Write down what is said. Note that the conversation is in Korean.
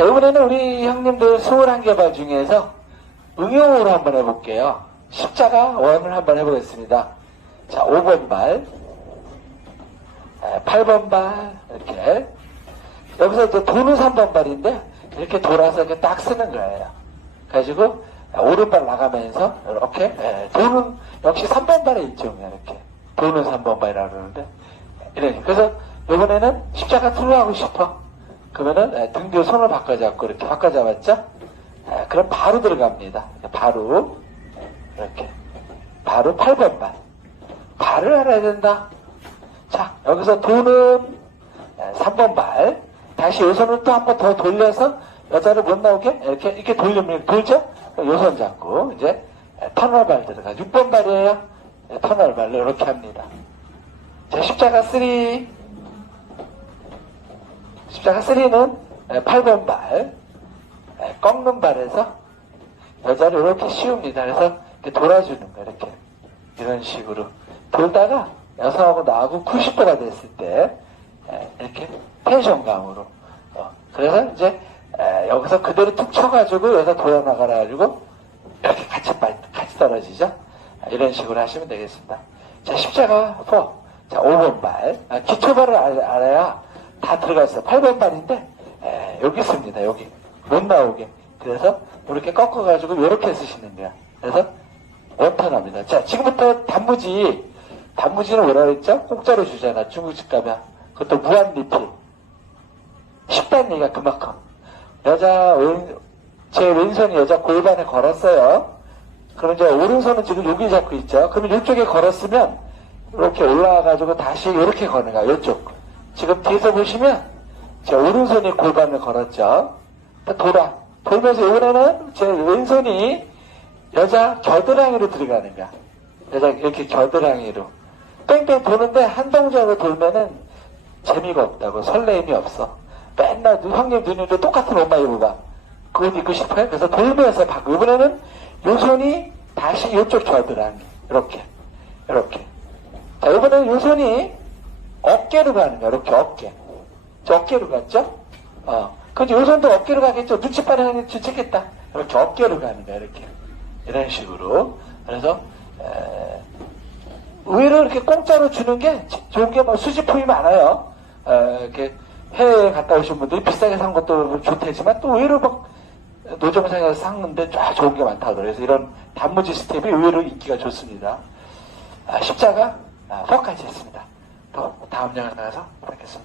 자, 이번에는 우리 형님들 21개발 중에서 응용으로 한번 해볼게요. 십자가 원을 한번 해보겠습니다. 자, 5번 발, 8번 발, 이렇게. 여기서 이제 도는 3번 발인데, 이렇게 돌아서 이렇게 딱 쓰는 거예요. 가지고, 오른발 나가면서, 이렇게, 예, 도는, 역시 3번 발의 일종이야, 이렇게. 도는 3번 발이라고 그러는데, 이래. 그래서, 이번에는 십자가 틀로 하고 싶어. 그러면은, 예, 등뒤 손을 바꿔잡고, 이렇게 바꿔잡았죠? 예, 그럼 바로 들어갑니다. 바로, 이렇게. 바로 8번 발. 발을 알아야 된다. 자, 여기서 도는 3번 발. 다시 요 손을 또 한 번 더 돌려서 여자를 못 나오게 이렇게, 이렇게 돌리면 돌죠? 요 손 잡고, 이제 터널 발 들어가. 6번 발이에요. 네, 터널 발로 이렇게 합니다. 자, 십자가 3. 십자가 3는 8번 발. 네, 꺾는 발에서 여자를 이렇게 씌웁니다. 그래서 이렇게 돌아주는 거, 이렇게. 이런 식으로. 돌다가 여성하고 나하고 90도가 됐을 때, 에, 이렇게 텐션감으로. 어, 그래서 이제, 에, 여기서 그대로 툭 쳐가지고 여기서 돌아나가가지고, 이렇게 같이, 빠- 같이 떨어지죠? 아, 이런 식으로 하시면 되겠습니다. 자, 십자가 4. 자, 5번 발. 아, 기초발을 알- 알아야 다 들어가 있어요. 8번 발인데, 에, 여기 있습니다. 여기. 못 나오게. 그래서 이렇게 꺾어가지고 이렇게 쓰시는 거야. 그래서 원턴합니다. 자, 지금부터 단무지. 단무지는 뭐라 그랬죠? 공짜로 주잖아. 중국집 가면. 그것도 무한 리필. 쉽다는 얘기가 그만큼. 여자, 왼, 제 왼손이 여자 골반에 걸었어요. 그럼 이제 오른손은 지금 여기 잡고 있죠. 그러면 이쪽에 걸었으면 이렇게 올라와가지고 다시 이렇게 거는 거야. 이쪽. 지금 뒤에서 보시면 제 오른손이 골반을 걸었죠. 또 돌아. 돌면서 이번에는 제 왼손이 여자 겨드랑이로 들어가는 거야. 여자 이렇게 겨드랑이로. 뺑뺑 도는데 한 동작으로 돌면은 재미가 없다고 설레임이 없어. 맨날 눈- 형님 누님도 똑같은 옷만 입어봐. 그건 입고 싶어요? 그래서 돌면서 바꾸. 이번에는 요 손이 다시 이쪽 겨드랑이. 이렇게. 이렇게. 자, 이번에는 요 손이 어깨로 가는 거야. 이렇게 어깨. 저 어깨로 갔죠? 어. 그럼 요 손도 어깨로 가겠죠? 눈치 빠르는 눈치겠다. 이렇게 어깨로 가는 거야. 이렇게. 이런 식으로. 그래서, 에, 의외로 이렇게 공짜로 주는 게 좋은 게 뭐 수집품이 많아요. 어, 이렇게 해외에 갔다 오신 분들이 비싸게 산 것도 좋대지만 또 의외로 막 노점상에서 샀는데 쫙 좋은 게 많다고 그래서 이런 단무지 스텝이 의외로 인기가 좋습니다. 아, 십자가 아, 4까지 했습니다. 또 다음 영상 나가서 뵙겠습니다.